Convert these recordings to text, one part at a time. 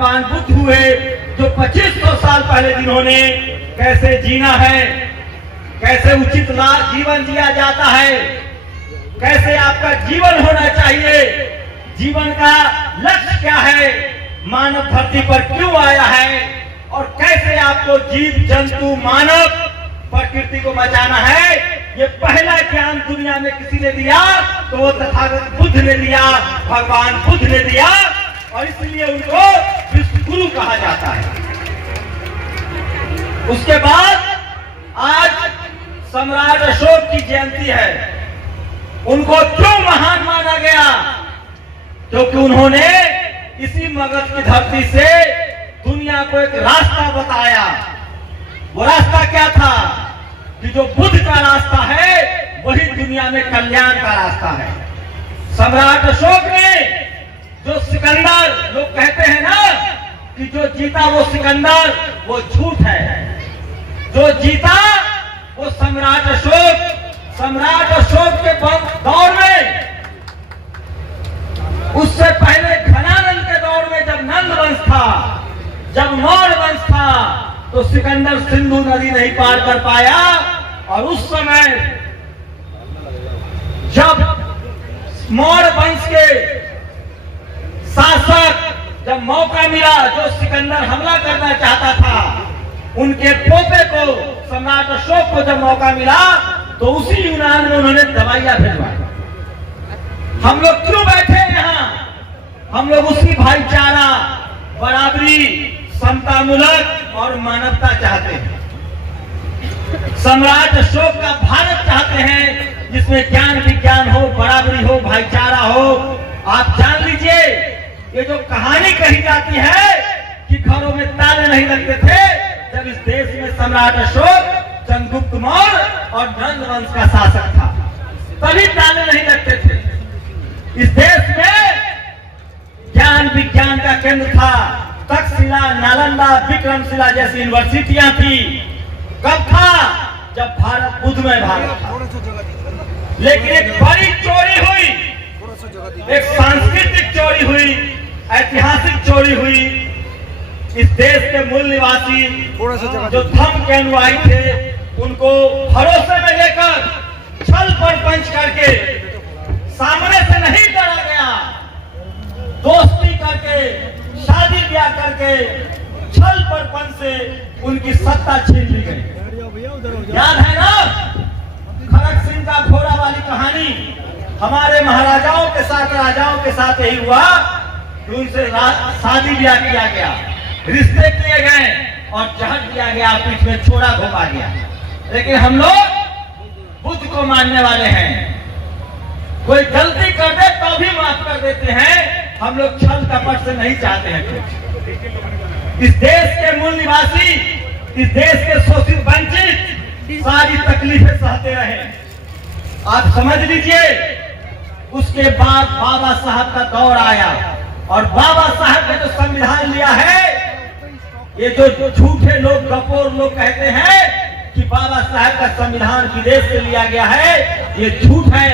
भगवान बुद्ध हुए, जो 2500 साल पहले जिन्होंने कैसे जीना है, कैसे उचित जीवन जिया जाता है, कैसे आपका जीवन होना चाहिए, जीवन का लक्ष्य क्या है, मानव धरती पर क्यों आया है और कैसे आपको जीव जंतु मानव प्रकृति को बचाना है, ये पहला ज्ञान दुनिया में किसी ने दिया तो वो तथागत बुद्ध ने दिया, भगवान बुद्ध ने दिया, और इसलिए उनको विश्व गुरु कहा जाता है। उसके बाद आज सम्राट अशोक की जयंती है। उनको क्यों महान माना गया? क्योंकि उन्होंने इसी मगध की धरती से दुनिया को एक रास्ता बताया। वो रास्ता क्या था कि जो बुद्ध का रास्ता है वही दुनिया में कल्याण का रास्ता है। सम्राट अशोक ने जो सिकंदर, लोग कहते हैं ना कि जो जीता वो सिकंदर, वो झूठ है। जो जीता वो सम्राट अशोक। सम्राट अशोक के दौर में, उससे पहले घनानंद के दौर में जब नंद वंश था, जब मौर्य वंश था, तो सिकंदर सिंधु नदी नहीं पार कर पाया। और उस समय जब मौर्य वंश के शासक, जब मौका मिला, जो सिकंदर हमला करना चाहता था, उनके पोते को, सम्राट अशोक को जब मौका मिला तो उसी यूनान में उन्होंने दवाइयां भिजवाई। हम लोग क्यों बैठे यहाँ? हम लोग उसी भाईचारा, बराबरी, समतामूलक और मानवता चाहते हैं। सम्राट अशोक का भारत चाहते हैं जिसमें ज्ञान विज्ञान हो, बराबरी हो, भाईचारा हो। आप जान लीजिए, ये जो कहानी कही जाती है कि घरों में ताले नहीं लगते थे, जब इस देश में सम्राट अशोक, चंद्रगुप्त मौर्य और नंद वंश का शासक था, तभी ताले नहीं लगते थे। इस देश में ज्ञान विज्ञान का केंद्र था। तक्षशिला, नालंदा, विक्रमशिला जैसी यूनिवर्सिटियां थी। कब था? जब भारत बुद्धमय भारत था। लेकिन एक बड़ी चोरी हुई, एक सांस्कृतिक चोरी हुई, ऐतिहासिक चोरी हुई। इस देश के मूल निवासी जो धर्म के अनुयायी थे, उनको भरोसे में लेकर छल प्रपंच करके, सामने से नहीं डरा गया, दोस्ती करके, शादी ब्याह करके, छल प्रपंच से उनकी सत्ता छीन ली गई। याद है ना खड़ग सिंह का घोड़ा वाली कहानी? हमारे महाराजाओं के साथ, राजाओं के साथ यही हुआ कि उनसे शादी ब्याह किया गया, रिश्ते किए गए और जहर दिया गया, पीठ में छोड़ा घुमा गया। लेकिन हम लोग बुद्ध को मानने वाले हैं। कोई गलती कर दे तो भी माफ कर देते हैं। हम लोग छल कपट से नहीं चाहते हैं कुछ। इस देश के मूल निवासी, इस देश के शोषित वंचित सारी तकलीफें सहते रहे। आप समझ लीजिए, उसके बाद बाबा साहब का दौर आया और बाबा साहब ने जो संविधान लिया है, ये जो झूठे लोग, गपोर लोग कहते हैं कि बाबा साहब का संविधान विदेश से लिया गया है, ये झूठ है।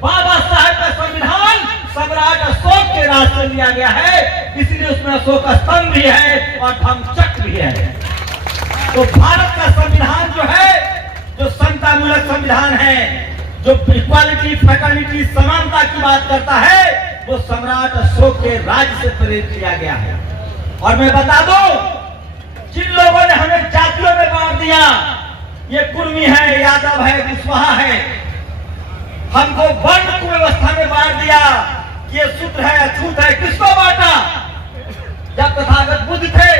बाबा साहब का संविधान सम्राट अशोक के राज से लिया गया है, इसलिए उसमें अशोक स्तंभ भी है और धम्मचक्र भी है। तो भारत का संविधान जो है, जो समतामूलक संविधान है, जो इक्वालिटी, फ्रेटर्निटी, समानता की बात करता है, वो सम्राट अशोक के राज से प्रेरित किया गया है। और मैं बता दूं, जिन लोगों ने हमें जातियों में बांट दिया, ये कुर्मी है, यादव है, कुशवाहा है, हमको वर्ण कुव्यवस्था में बांट दिया, ये शूद्र है, अछूत है, किसको बांटा? जब तथागत बुद्ध थे,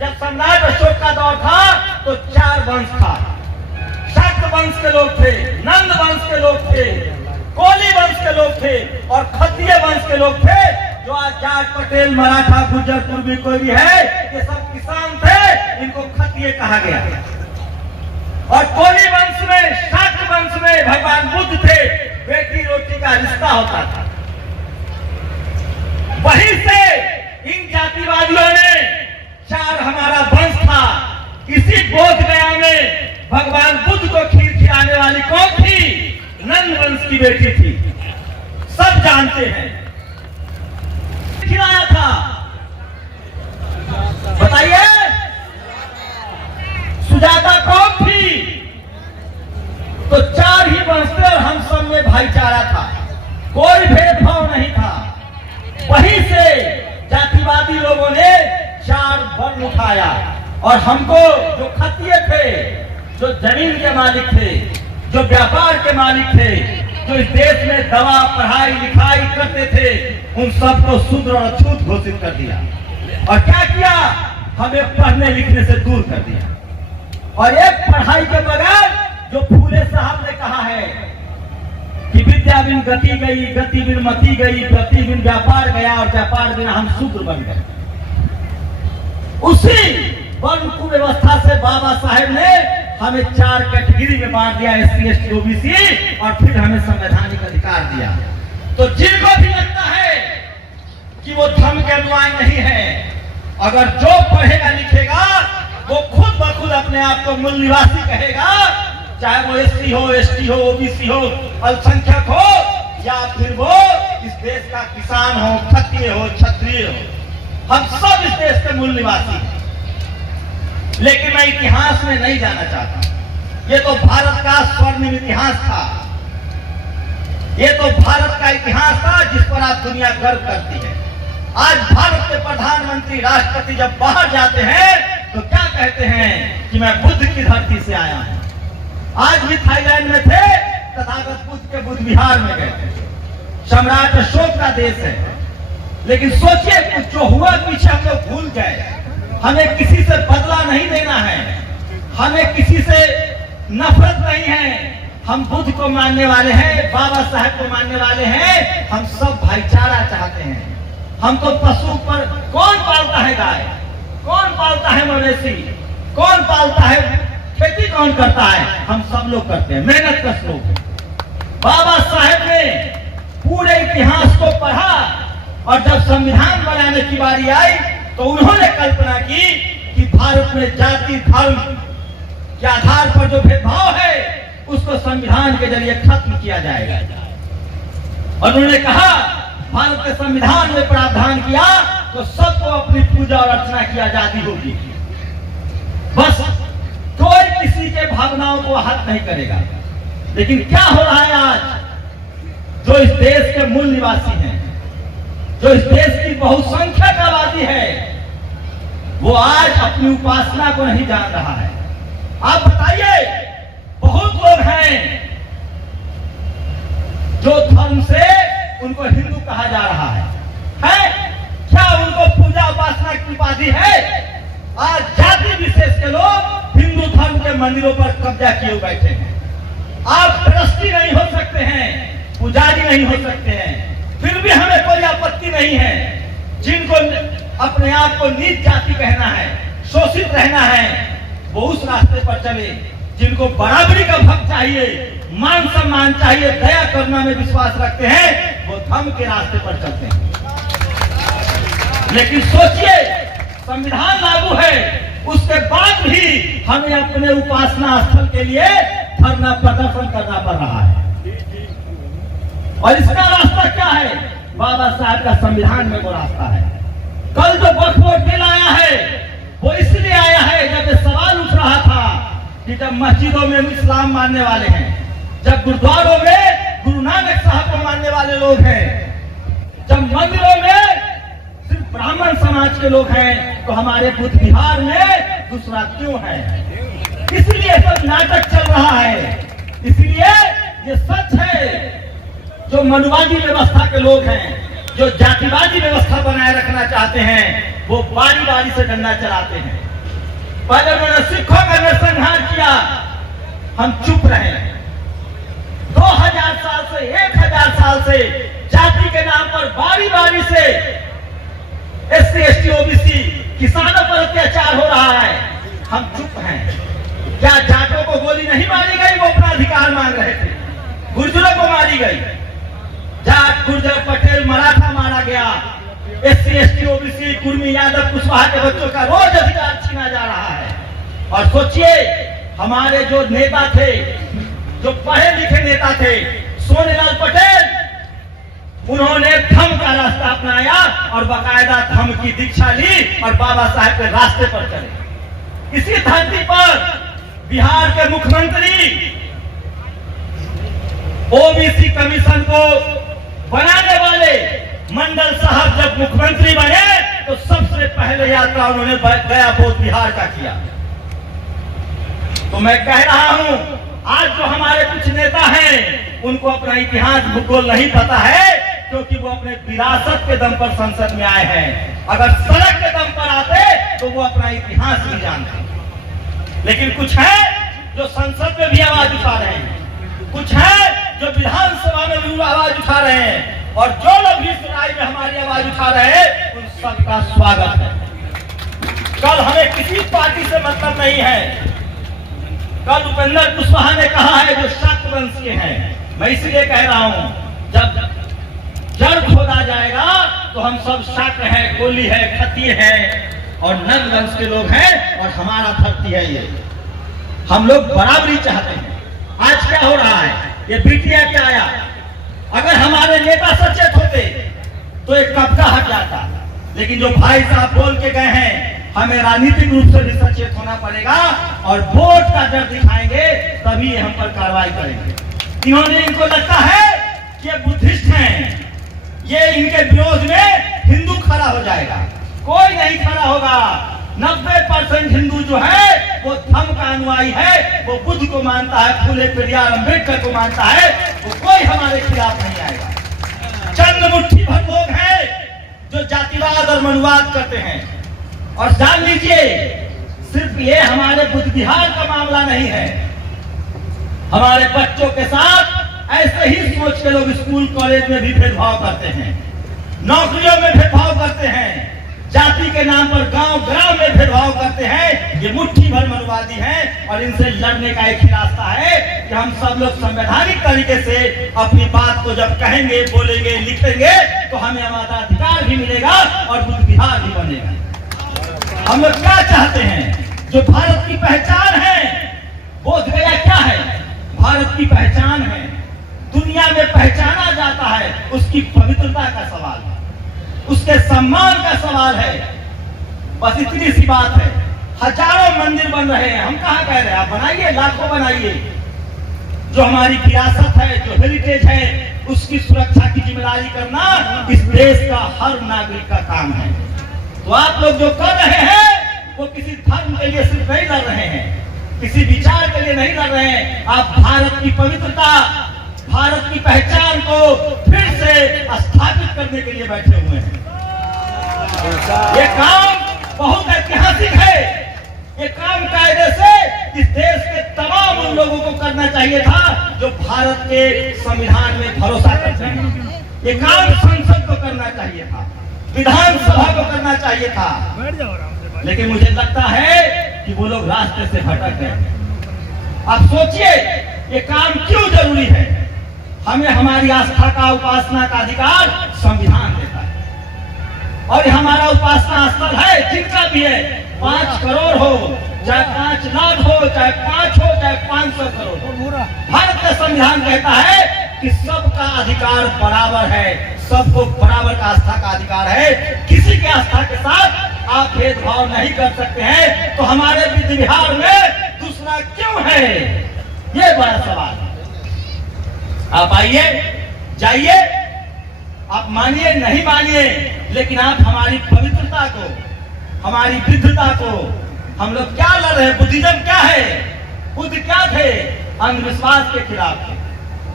जब सम्राट अशोक का दौर था, तो 4 वंश था। शाक्त वंश के लोग थे, नंद वंश के लोग थे, कोली वंश के लोग थे और क्षत्रिय वंश के लोग थे। जो आज जाट, पटेल, मराठा, गुर्जर, कुर्मी कोई भी है, ये सब किसान थे, इनको क्षत्रिय कहा गया। और कोली वंश में, शाक्त वंश में भगवान बुद्ध थे, बेटी रोटी का रिश्ता होता था। वहीं से इन जातिवादियों ने, 4 हमारा वंश था, इसी बोध गया में भगवान बुद्ध को खीर खिलाने वाली कौन थी? नंद वंश की बेटी थी, सब जानते हैं। खिलाया था बताइए, सुजाता कौन थी? तो 4 ही वंश थे और हम सब में भाईचारा था, कोई भेदभाव नहीं था। वहीं से जातिवादी लोगों ने 4 वर्ण उठाया और हमको, जो खत्तिय थे, जो जमीन के मालिक थे, जो व्यापार के मालिक थे, जो इस देश में दवा, पढ़ाई लिखाई करते थे, उन सबको शूद्र और अछूत घोषित कर दिया। और क्या किया? हमें पढ़ने लिखने से दूर कर दिया। और एक पढ़ाई के बगैर, जो फूले साहब ने कहा है कि विद्या बिन गति गई, गति बिन मति गई, गति बिन व्यापार गया और व्यापार बिना हम शूद्र बन गए, उसी वर्ण कुव्यवस्था से बाबा साहेब ने हमें 4 कैटेगरी में बांट दिया, SC ST OBC, और फिर हमें संवैधानिक अधिकार दिया। तो जिनको भी लगता है कि वो धर्म के अनुयायी नहीं है, अगर जो पढ़ेगा लिखेगा वो खुद ब खुद अपने आप को मूल निवासी कहेगा, चाहे वो SC हो, ST हो, OBC हो, अल्पसंख्यक हो, या फिर वो इस देश का किसान हो, क्षत्रिय हो, क्षत्रिय हो, हम सब इस देश के मूल निवासी हैं। लेकिन मैं इतिहास में नहीं जाना चाहता। ये तो भारत का स्वर्णिम इतिहास था, ये तो भारत का इतिहास था जिस पर आज दुनिया गर्व करती है। आज भारत के प्रधानमंत्री, राष्ट्रपति जब बाहर जाते हैं तो क्या कहते हैं कि मैं बुद्ध की धरती से आया हूं। आज भी थाईलैंड में थे, तथागत बुद्ध के बुद्ध विहार में गए थे। सम्राट अशोक का देश है, लेकिन सोचिए कुछ जो हुआ पीछे हम लोग भूल गए। हमें किसी से बदला नहीं देना है, हमें किसी से नफरत नहीं है। हम बुद्ध को मानने वाले हैं, बाबा साहेब को मानने वाले हैं, हम सब भाईचारा चाहते हैं। हम तो पशु पर, कौन पालता है गाय, कौन पालता है मवेशी, कौन पालता है, खेती कौन करता है? हम सब लोग करते हैं, मेहनत कश लोग। बाबा साहेब ने पूरे इतिहास को पढ़ा और जब संविधान बनाने की बारी आई तो उन्होंने कल्पना की कि भारत में जाति धर्म के आधार पर जो भेदभाव है उसको संविधान के जरिए खत्म किया जाएगा। और उन्होंने कहा भारत के संविधान में प्रावधान किया तो सबको अपनी पूजा और अर्चना की आजादी होगी, बस कोई किसी के भावनाओं को हत नहीं करेगा। लेकिन क्या हो रहा है आज? जो इस देश के मूल निवासी हैं, जो इस देश की बहुसंख्यक आबादी है, वो आज अपनी उपासना को नहीं जान रहा है। आप बताइए, बहुत लोग हैं जो धर्म से उनको हिंदू कहा जा रहा है? क्या उनको पूजा उपासना की उपाधि है? आज जाति विशेष के लोग हिंदू धर्म के मंदिरों पर कब्जा किए बैठे हैं। आप ट्रस्टी नहीं हो सकते हैं, पुजारी नहीं हो सकते हैं, फिर भी हमें कोई आपत्ति नहीं है। जिनको अपने आप को नीच जाति कहना है, शोषित रहना है, वो उस रास्ते पर चले। जिनको बराबरी का भक्त चाहिए, मान सम्मान चाहिए, दया करुणा में विश्वास रखते हैं, वो धर्म के रास्ते पर चलते हैं। लेकिन सोचिए, संविधान लागू है, उसके बाद भी हमें अपने उपासना स्थल के लिए धरना प्रदर्शन करना पड़ रहा है। और इसका रास्ता क्या है? बाबा साहब का संविधान में वो रास्ता है। कल जो वक्फ बिल आया है वो इसलिए आया है, जब ये सवाल उठ रहा था कि जब मस्जिदों में इस्लाम मानने वाले हैं, जब गुरुद्वारों में गुरु नानक साहब को मानने वाले लोग हैं, जब मंदिरों में सिर्फ ब्राह्मण समाज के लोग हैं, तो हमारे बुद्ध विहार में दूसरा क्यों है? इसलिए सब नाटक चल रहा है। इसलिए ये सच है, जो मनुवादी व्यवस्था के लोग हैं, जो जातिवादी व्यवस्था बनाए रखना चाहते हैं, वो बारी बारी से डंडा चलाते हैं। पहले उन्होंने सिखों का नरसंहार किया, हम चुप रहे। 2000 साल से, 1000 साल से जाति के नाम पर बारी बारी से SC ST OBC किसानों पर अत्याचार हो रहा है, हम चुप हैं। क्या जाटों को गोली नहीं मारी गई? वो अपना अधिकार मांग रहे थे। गुर्जरों को मारी गई, जाट, गुर्जर, पटेल, मराठा मारा गया। SC ST OBC, Kurmi, Yadav, Kushwaha के बच्चों का रोज अधिकार छीना जा रहा है। और सोचिए, हमारे जो नेता थे, जो पढ़े लिखे नेता थे, सोनेलाल पटेल, उन्होंने धर्म का रास्ता अपनाया और बाकायदा धम्म की दीक्षा ली और बाबा साहेब के रास्ते पर चले। इसी धरती पर बिहार के मुख्यमंत्री ओबीसी कमीशन को बनाने वाले मंडल साहब जब मुख्यमंत्री बने तो सबसे पहले यात्रा उन्होंने गया बोध बिहार का किया। तो मैं कह रहा हूं, आज जो हमारे कुछ नेता हैं उनको अपना इतिहास भूगोल नहीं पता है, क्योंकि वो अपने विरासत के दम पर संसद में आए हैं। अगर सड़क के दम पर आते तो वो अपना इतिहास नहीं जानते। लेकिन कुछ है जो संसद में भी आवाज उठा रहे हैं, कुछ है जो विधानसभा में भी आवाज उठा रहे हैं, और जो लोग भी सुनाई में हमारी आवाज उठा रहे हैं उन सबका स्वागत है। कल हमें किसी पार्टी से मतलब नहीं है। कल उपेंद्र कुशवाहा ने कहा है जो शाक्त वंश के हैं, मैं इसलिए कह रहा हूं, जब जड़ खोदा जाएगा तो हम सब शाक्त हैं, कोली है, खत्ती है और नग वंश के लोग हैं, और हमारा धरती है ये। हम लोग बराबरी चाहते हैं। आज क्या हो रहा है, ये बीटिया क्या आया, अगर हमारे नेता सचेत होते तो एक कब्जा हट जाता। लेकिन जो भाई साहब बोल के गए हैं, हमें राजनीतिक रूप से भी सचेत होना पड़ेगा और वोट का डर दिखाएंगे तभी हम पर कार्रवाई करेंगे। इन्होंने, इनको लगता है कि ये बुद्धिस्ट हैं, ये इनके विरोध में हिंदू खड़ा हो जाएगा। कोई नहीं खड़ा होगा। 90% हिंदू जो है वो धम्म का अनुयायी है, वो बुद्ध को मानता है, फूले पेरियार अम्बेडकर को मानता है, वो कोई हमारे खिलाफ नहीं आएगा। चंद मुट्ठी भर लोग हैं जो जातिवाद और मनुवाद करते हैं। और जान लीजिए, सिर्फ ये हमारे बुद्ध विहार का मामला नहीं है, हमारे बच्चों के साथ ऐसे ही सोच के लोग स्कूल कॉलेज में भी भेदभाव करते हैं, नौकरियों में भेदभाव करते हैं, जाति के नाम पर गांव ग्राम में भेदभाव करते हैं। ये मुट्ठी भर मनुवादी हैं और इनसे लड़ने का एक ही रास्ता है कि हम सब लोग संवैधानिक तरीके से अपनी बात को जब कहेंगे, बोलेंगे, लिखेंगे तो हमें हमारा अधिकार भी मिलेगा और बुद्ध विहार भी बनेगा। हम लोग क्या चाहते हैं, जो भारत की पहचान है, बोध गया क्या है, भारत की पहचान है, दुनिया में पहचाना जाता है, उसकी पवित्रता का सवाल है, उसके सम्मान का सवाल है। बस इतनी सी बात है। हजारों मंदिर बन रहे हैं, हम कहां कह रहे हैं, आप बनाइए, लाखों बनाइए। जो हमारी विरासत है, जो हेरिटेज है, उसकी सुरक्षा की जिम्मेदारी करना इस देश का हर नागरिक का काम है। तो आप लोग जो कर रहे हैं वो किसी धर्म के लिए सिर्फ नहीं लड़ रहे हैं, किसी विचार के लिए नहीं लड़ रहे हैं, आप भारत की पवित्रता, भारत की पहचान को फिर से स्थापित करने के लिए बैठे हुए हैं। ये काम बहुत ऐतिहासिक है। ये काम कायदे से इस देश के तमाम उन लोगों को करना चाहिए था जो भारत के संविधान में भरोसा करते हैं। ये काम संसद को करना चाहिए था, विधानसभा को करना चाहिए था, लेकिन मुझे लगता है कि वो लोग रास्ते से भटक गए। अब सोचिए ये काम क्यों जरूरी है। हमें हमारी आस्था का, उपासना का अधिकार संविधान देता है और ये हमारा उपासना स्थल है, जिनका भी है, 5 करोड़ हो, चाहे 5 लाख हो, चाहे 5 हो, चाहे 500 करोड़ हो, भारत का संविधान कहता है कि सबका अधिकार बराबर है, सबको बराबर का आस्था का अधिकार है। किसी के आस्था के साथ आप भेदभाव नहीं कर सकते हैं। तो हमारे बुद्ध विहार में दूसरा क्यों है, ये बड़ा सवाल है। आप आइए, जाइए, आप मानिए नहीं मानिए, लेकिन आप हमारी पवित्रता को, हमारी विद्धता को, हम लोग क्या लड़ रहे हैं, बुद्धिज्म क्या है, बुद्ध क्या थे, अंधविश्वास के खिलाफ थे,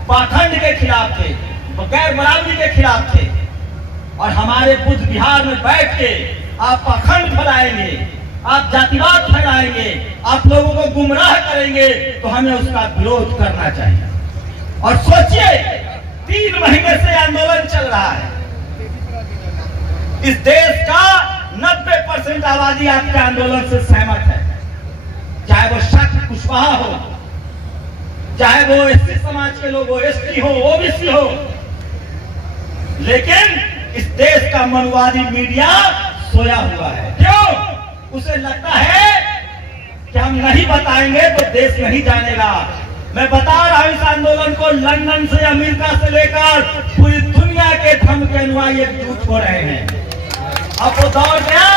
पाखंड के खिलाफ थे, गैर बराबरी के खिलाफ थे। और हमारे बुद्ध विहार में बैठ के आप पाखंड फैलाएंगे, आप जातिवाद फैलाएंगे, आप लोगों को गुमराह करेंगे, तो हमें उसका विरोध करना चाहिए। और सोचिए 3 महीने से आंदोलन चल रहा है, इस देश का 90% आबादी आपके आंदोलन से सहमत है, चाहे वो शाक्त कुशवाहा हो, चाहे वो एससी समाज के लोग हो, एसटी हो, ओबीसी हो। लेकिन इस देश का मनुवादी मीडिया सोया हुआ है। क्यों? उसे लगता है कि हम नहीं बताएंगे तो देश नहीं जानेगा। मैं बता रहा हूं, इस आंदोलन को लंदन से, अमेरिका से लेकर पूरी दुनिया के धर्म के अनुयायी एकजुट हो रहे हैं। अब वो दौर गया।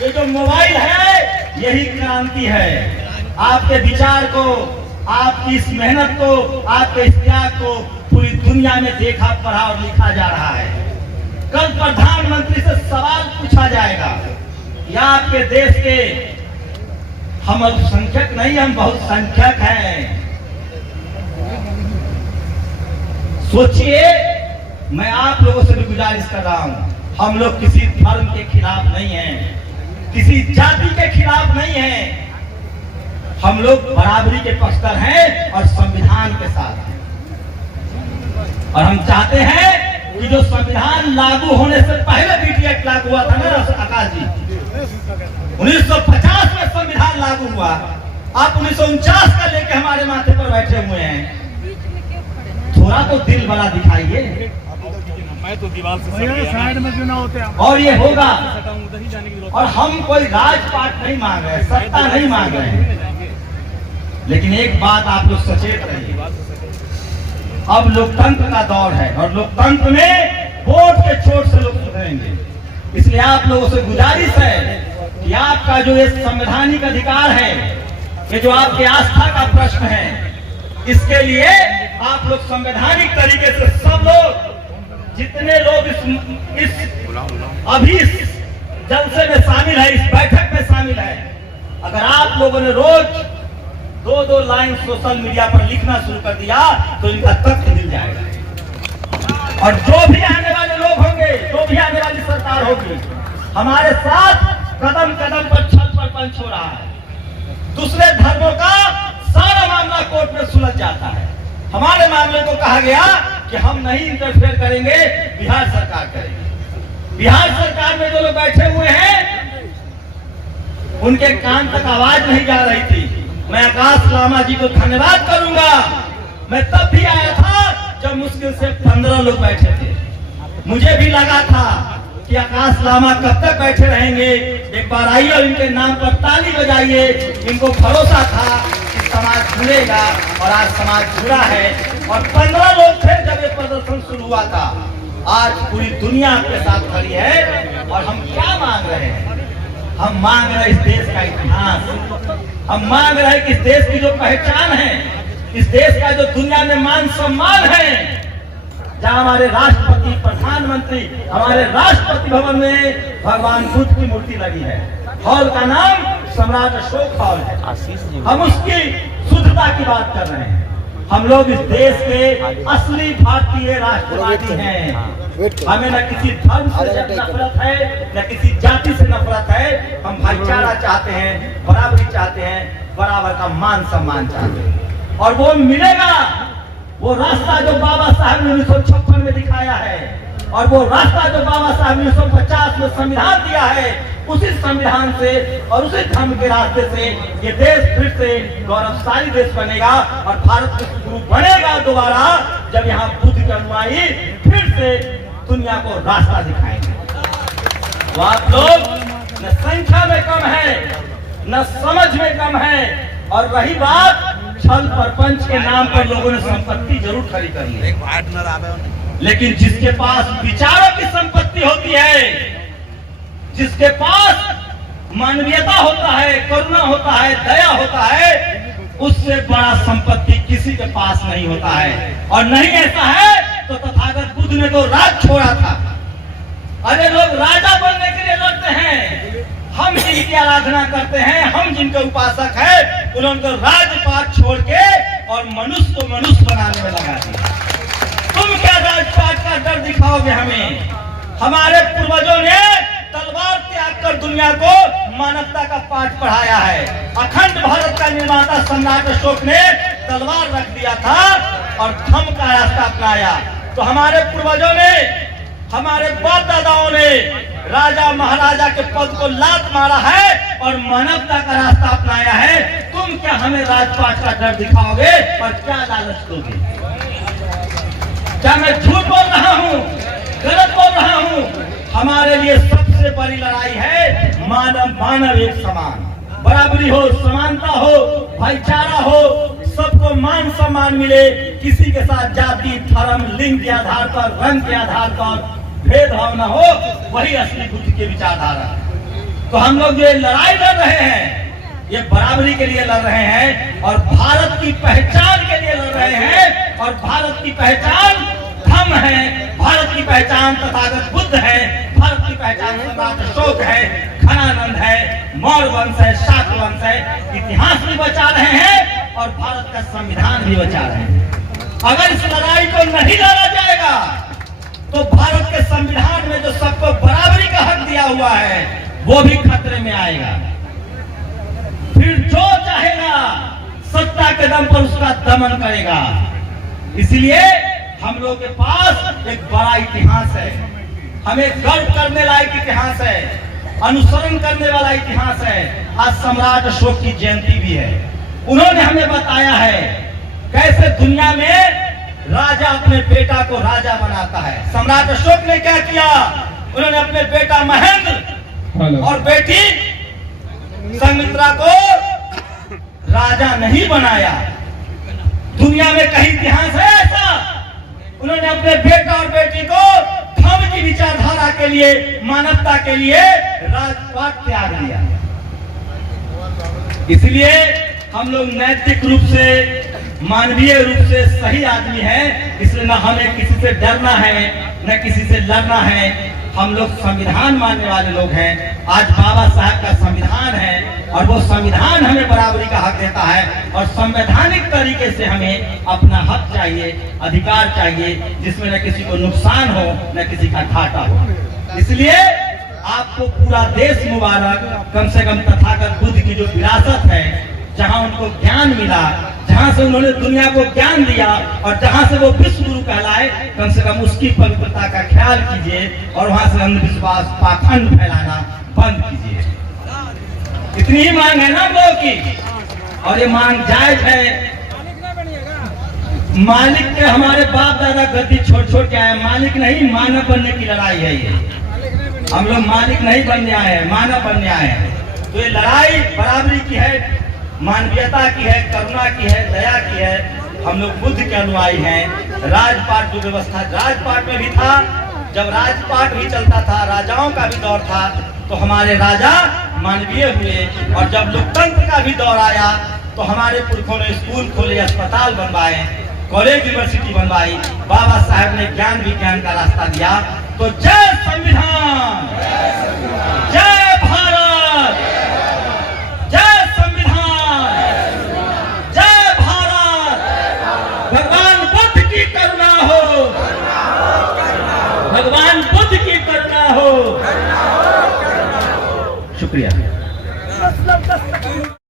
ये जो मोबाइल है यही क्रांति है। आपके विचार को, आपकी इस मेहनत को, आपके इस त्याग को पूरी दुनिया में देखा, पढ़ा और लिखा जा रहा है। कल प्रधानमंत्री से सवाल पूछा जाएगा या आपके देश के, हम अल्पसंख्यक नहीं, हम बहुसंख्यक हैं। सोचिए, मैं आप लोगों से भी गुजारिश कर रहा हूं, हम लोग किसी धर्म के खिलाफ नहीं हैं, किसी जाति के खिलाफ नहीं हैं। हम लोग बराबरी के पक्षधर हैं और संविधान के साथ हैं। और हम चाहते हैं कि जो संविधान लागू होने से पहले बीटी एक्ट लागू हुआ था ना आकाश जी, 1950 में संविधान लागू हुआ। आप 1949 का लेके हमारे माथे पर बैठे हुए हैं। थोड़ा तो दिल बड़ा दिखाइए। मैं तो दीवार से साइड में क्यों ना होते हैं। और ये होगा। और हम कोई राजपाट नहीं मांग रहे, सत्ता नहीं मांग रहे हैं। लेकिन एक बात आप लोग सचेत रहिए, अब लोकतंत्र का दौर है और लोकतंत्र में वोट के चोट से लोग सुधरेंगे। इसलिए आप लोगों से गुजारिश है कि आपका जो ये संवैधानिक अधिकार है, ये जो आपके आस्था का प्रश्न है, इसके लिए आप लोग संवैधानिक तरीके से सब लोग, जितने लोग इस अभी इस जलसे में शामिल है, इस बैठक में शामिल है, अगर आप लोगों ने रोज 2-2 लाइन सोशल मीडिया पर लिखना शुरू कर दिया तो इनका तथ्य मिल जाएगा। और जो भी आने वाले लोग होंगे, जो भी आने वाली सरकार होगी, हमारे साथ कदम कदम पर छल प्रपंच हो रहा है। दूसरे धर्मों का सारा मामला कोर्ट में सुलझ जाता है। हमारे मामले को कहा गया कि हम नहीं इंटरफेयर करेंगे, बिहार सरकार करेगी। बिहार सरकार में जो लोग बैठे हुए हैं, उनके कान तक आवाज नहीं जा रही थी। मैं आकाश लामा जी को धन्यवाद करूंगा। मैं तब भी आया था जब मुश्किल से 15 लोग बैठे थे। मुझे भी लगा था कि आकाश लामा कब तक बैठे रहेंगे, एक बार आइए और इनके नाम पर ताली बजाइए। इनको भरोसा था कि समाज जुड़ेगा और आज समाज जुड़ा है। और 15 लोग थे जब ये प्रदर्शन शुरू हुआ था। आज पूरी दुनिया आपके साथ खड़ी है। और हम क्या मांग रहे हैं? हम मांग रहे हैं इस देश का इतिहास, हम मांग रहे हैं कि इस देश की जो पहचान है, इस देश का जो दुनिया में मान सम्मान है, जहां हमारे राष्ट्रपति, प्रधानमंत्री, हमारे राष्ट्रपति भवन में भगवान बुद्ध की मूर्ति लगी है। हॉल का नाम सम्राट अशोक हॉल है। हम उसकी शुद्धता की बात कर रहे हैं। हम लोग इस देश के असली भारतीय राष्ट्रवादी हैं। हमें न किसी धर्म से नफरत है, न किसी जाति से नफरत है। हम भाईचारा चाहते हैं, बराबरी चाहते हैं, बराबर का मान सम्मान चाहते हैं। और वो मिलेगा, वो रास्ता जो बाबा साहब ने 1956 में दिखाया है, और वो रास्ता जो बाबा साहब ने 1950 में संविधान दिया है, उसी संविधान से और उसी धर्म के रास्ते से ये देश फिर से गौरवशाली देश बनेगा। और भारत विश्व गुरु बनेगा दोबारा, जब यहाँ बुद्ध के अनुयायी फिर से दुनिया को रास्ता दिखाएंगे। तो आप लोग न संख्या में कम है, न समझ में कम है। और रही बात छल प्रपंच के नाम पर लोगों ने संपत्ति जरूर खड़ी करी है, लेकिन जिसके पास विचारों की संपत्ति होती है, जिसके पास मानवीयता होता है, करुणा होता है, दया होता है, उससे बड़ा संपत्ति किसी के पास नहीं होता है। और नहीं ऐसा है तो तथागत बुद्ध ने तो राज छोड़ा था। अरे लोग राजा बनने के लिए लड़ते हैं, हम जिनकी आराधना करते हैं, हम जिनके उपासक हैं, उन्होंने तो राजपाट छोड़ के और मनुष्य को मनुष्य बनाने में लगा दिया। तुम क्या राजपाट का डर दिखाओगे हमें? हमारे पूर्वजों ने तलवार त्याग कर दुनिया को मानवता का पाठ पढ़ाया है। अखंड भारत का निर्माता सम्राट अशोक ने तलवार रख दिया था और धम्म का रास्ता अपनाया। तो हमारे पूर्वजों ने, हमारे बाप दादाओं ने राजा महाराजा के पद को लात मारा है और मानवता का रास्ता अपनाया है। तुम क्या हमें राजपाट का डर दिखाओगे और क्या लालच दोगे? क्या मैं झूठ बोल रहा हूँ, गलत बोल रहा हूँ? हमारे लिए सबसे बड़ी लड़ाई है मानव मानव एक समान, बराबरी हो, समानता हो, भाईचारा हो, सबको मान सम्मान मिले, किसी के साथ जाति, धर्म, लिंग के आधार पर, रंग के आधार पर भेदभाव न हो। वही असली बुद्ध की विचारधारा है। तो हम लोग जो लड़ाई लड़ रहे हैं, ये बराबरी के लिए लड़ रहे हैं और भारत की पहचान के लिए लड़ रहे हैं। और भारत की पहचान हम है, भारत की पहचान तथागत बुद्ध है, भारत की पहचान सम्राट अशोक है, घनानंद है, मौर्य वंश है, शाक्य वंश है। इतिहास भी बचा रहे हैं और भारत का संविधान भी बचा रहे हैं। अगर इस लड़ाई को नहीं लड़ा जाएगा तो भारत के संविधान में जो सबको बराबरी का हक दिया हुआ है वो भी खतरे में आएगा। फिर जो चाहेगा सत्ता के दम पर उसका दमन करेगा। इसलिए हम लोग के पास एक बड़ा इतिहास है, हमें गर्व करने लायक इतिहास है, अनुसरण करने वाला इतिहास है। आज सम्राट अशोक की जयंती भी है। उन्होंने हमें बताया है कैसे दुनिया में राजा अपने बेटा को राजा बनाता है। सम्राट अशोक ने क्या किया, उन्होंने अपने बेटा महेंद्र और बेटी संघमित्रा को राजा नहीं बनाया। दुनिया में कहीं इतिहास है ऐसा? उन्होंने अपने बेटा और बेटी को धर्म की विचारधारा के लिए, मानवता के लिए राजपाट त्याग दिया। इसलिए हम लोग नैतिक रूप से, मानवीय रूप से सही आदमी है। इसलिए न हमें किसी से डरना है, न किसी से लड़ना है। हम लोग संविधान मानने वाले लोग हैं। आज बाबा साहब का संविधान है और वो संविधान हमें बराबरी का हक देता है और संवैधानिक तरीके से हमें अपना हक चाहिए, अधिकार चाहिए, जिसमें न किसी को नुकसान हो न किसी का घाटा हो। इसलिए आपको पूरा देश मुबारक। कम से कम तथागत बुद्ध की जो विरासत है, जहां उनको ज्ञान मिला, जहां से उन्होंने दुनिया को ज्ञान दिया और जहां से वो विश्व गुरु कहलाए, कम से कम उसकी पवित्रता का ख्याल कीजिए और वहां से अंधविश्वास, पाखंड फैलाना बंद कीजिए। इतनी ही मांग है ना हम लोगों की, और ये मांग जायज है। मालिक के हमारे बाप दादा गद्दी छोड़ के आए, मालिक नहीं मानव बनने की लड़ाई है ये। हम लोग मालिक नहीं बनने आए हैं, मानव बनने आए हैं। तो ये लड़ाई बराबरी की है, मानवीयता की है, करुणा की है, दया की है। हम लोग बुद्ध के अनुयायी हैं। राजपाट जो व्यवस्था राजपाट में भी था, जब राजपाट भी चलता था, राजाओं का भी दौर था, तो हमारे राजा मानवीय हुए। और जब लोकतंत्र का भी दौर आया तो हमारे पुरखों ने स्कूल खोले, अस्पताल बनवाए, कॉलेज यूनिवर्सिटी बनवाई। बाबा साहब ने ज्ञान विज्ञान का रास्ता दिया। तो जय संविधान, जय भारत, जय संविधान, जय भारत। भगवान बुद्ध की करुणा हो, भगवान बुद्ध की करुणा हो। शुक्रिया।